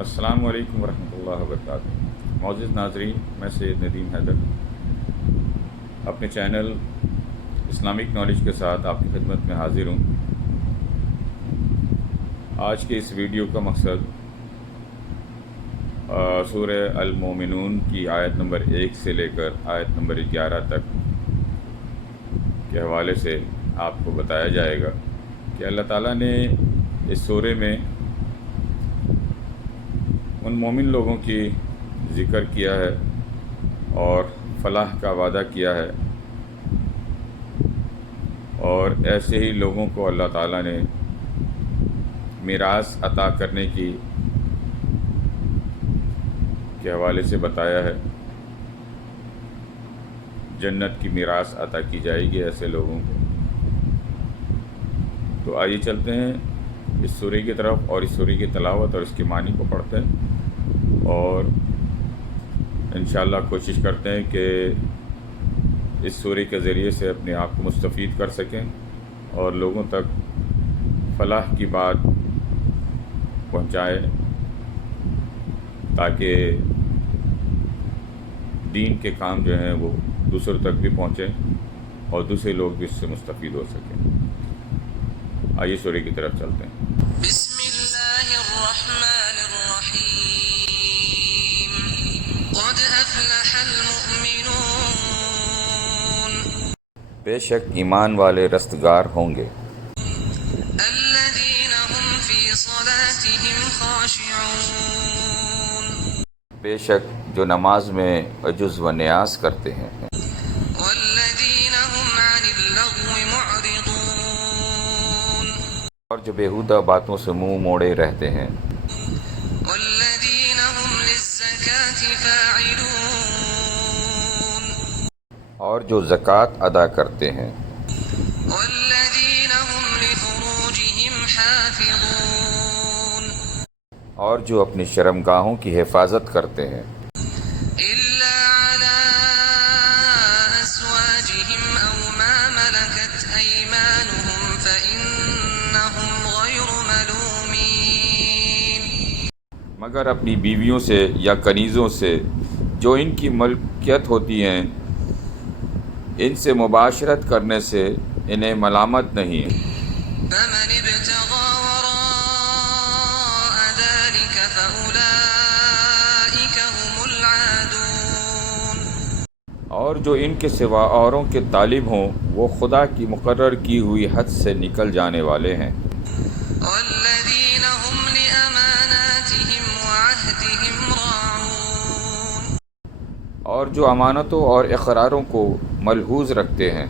السلام علیکم ورحمۃ اللہ وبرکاتہ۔ معزز ناظرین، میں سید ندیم حیدر اپنے چینل اسلامک نالج کے ساتھ آپ کی خدمت میں حاضر ہوں۔ آج کے اس ویڈیو کا مقصد سورہ المومنون کی آیت نمبر 1 سے لے کر آیت نمبر 11 تک کے حوالے سے آپ کو بتایا جائے گا کہ اللہ تعالیٰ نے اس سورہ میں ان مومن لوگوں کی ذکر کیا ہے اور فلاح کا وعدہ کیا ہے، اور ایسے ہی لوگوں کو اللہ تعالیٰ نے میراث عطا کرنے کے حوالے سے بتایا ہے۔ جنت کی میراث عطا کی جائے گی ایسے لوگوں کو۔ تو آئیے چلتے ہیں اس سورہ کی طرف اور اس سورہ کی تلاوت اور اس کے معنی کو پڑھتے ہیں، اور انشاءاللہ کوشش کرتے ہیں کہ اس سورہ کے ذریعے سے اپنے آپ کو مستفید کر سکیں اور لوگوں تک فلاح کی بات پہنچائیں، تاکہ دین کے کام جو ہیں وہ دوسروں تک بھی پہنچیں اور دوسرے لوگ بھی اس سے مستفید ہو سکیں۔ آئیے سورہ کی طرف چلتے ہیں۔ بسم اللہ الرحمن الرحیم قد افلح المؤمنون، بے شک ایمان والے رستگار ہوں گے، الذین هم فی صلاتهم خاشعون، بے شک جو نماز میں عجز و نیاز کرتے ہیں، والذین هم عن اللغو معرضون، اور جو بیہودہ باتوں سے منہ موڑے رہتے ہیں، والذین هم للزکاة فاعلون، اور جو زکوٰۃ ادا کرتے ہیں، والذین هم لفروجهم حافظون، اور جو اپنی شرمگاہوں کی حفاظت کرتے ہیں، إلا على أزواجهم أو ما ملكت أيمانهم فإنهم غير ملومين، مگر اپنی بیویوں سے یا کنیزوں سے جو ان کی ملکیت ہوتی ہیں، ان سے مباشرت کرنے سے انہیں ملامت نہیں ہے۔ فمن ابتغى وراء ذلك فأولئك هم العادون، اور جو ان کے سوا اوروں کے طالب ہوں وہ خدا کی مقرر کی ہوئی حد سے نکل جانے والے ہیں۔ والذین هم لأماناتهم وعهدهم راعون، اور جو امانتوں اور اقراروں کو ملحوظ رکھتے ہیں،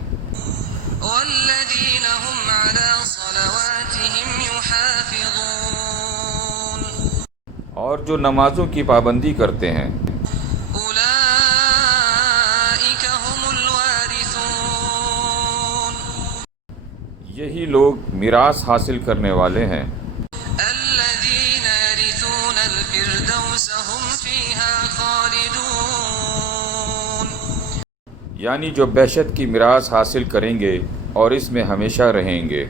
والذین هم على صلواتهم يحافظون، اور جو نمازوں کی پابندی کرتے ہیں، أولئک هم الوارثون، یہی لوگ میراث حاصل کرنے والے ہیں، الذین يرثون الفردوس هم فیہا خالدون، یعنی جو بہشت کی میراث حاصل کریں گے اور اس میں ہمیشہ رہیں گے۔